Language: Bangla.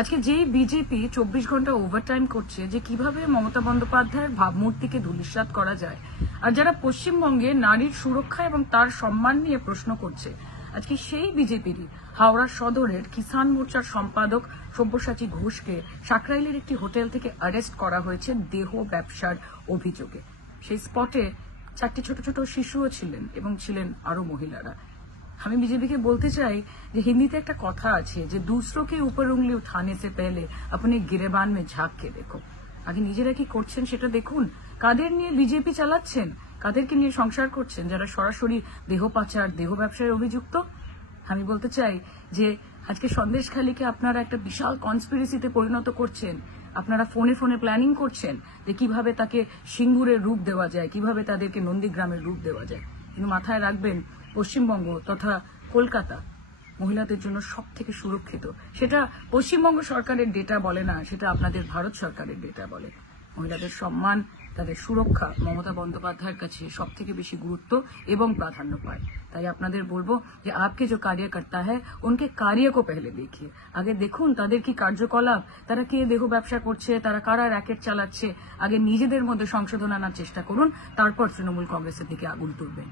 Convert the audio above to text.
আজকে যেই বিজেপি 24 ঘন্টা ওভারটাইম করছে যে কিভাবে মমতা বন্দ্যোপাধ্যায়ের ভাবমূর্তিকে ধূলিসাৎ করা যায়, আর যারা পশ্চিমবঙ্গে নারীর সুরক্ষা এবং তার সম্মান নিয়ে প্রশ্ন করছে, আজকে সেই বিজেপিরই হাওড়া সদরের কিষাণ মোর্চার সম্পাদক সব্যসাচী ঘোষকে সাকরাইলের একটি হোটেল থেকে অ্যারেস্ট করা হয়েছে দেহ ব্যবসার অভিযোগে। সেই স্পটে 4টি ছোট ছোট শিশুও ছিলেন এবং ছিলেন আরো মহিলারা। আমি বিজেপিকে বলতে চাই যে হিন্দিতে একটা কথা আছে যে दूसरों के ऊपर उंगली उठाने से पहले अपने गिरेबान में झांक के देखो। আগে নিজেরা কি করছেন সেটা দেখুন। কাদের নিয়ে বিজেপি চালাচ্ছেন, কাদেরকে নিয়ে সংসার করছেন, যারা সরাসরি দেহ পাচার দেহ ব্যবসায় অভিযুক্ত। আমি বলতে চাই যে আজকে সন্দেশখালীকে আপনারা একটা বিশাল কনস্পিরেসিতে পরিণত করছেন। আপনারা ফোনে ফোনে প্ল্যানিং করছেন যে কিভাবে তাকে সিঙ্গুরের রূপ দেওয়া যায়, কিভাবে তাদেরকে নন্দীগ্রামের রূপ দেওয়া যায়। কিন্তু মাথায় রাখবেন, পশ্চিমবঙ্গ তথা কলকাতা মহিলাদের জন্য সব থেকে সুরক্ষিত। সেটা পশ্চিমবঙ্গ সরকারের ডেটা বলে না, সেটা আপনাদের ভারত সরকারের ডেটা বলে। মহিলাদের সম্মান, তাদের সুরক্ষা মমতা বন্দ্যোপাধ্যায়ের কাছে সব থেকে বেশি গুরুত্ব এবং প্রাধান্য পায়। তাই আপনাদের বলবো যে আপকে যে কার্যকর্তা হ্যায় উনকে কার্যকো পেহলে দেখিয়ে, আগে দেখুন তাদের কি কার্যকলাপ, তারা কে দেহ ব্যবসা করছে, তারা কারা র্যাকেট চালাচ্ছে। আগে নিজেদের মধ্যে সংশোধন আনার চেষ্টা করুন, তারপর তৃণমূল কংগ্রেসের দিকে আগুন তুলবেন।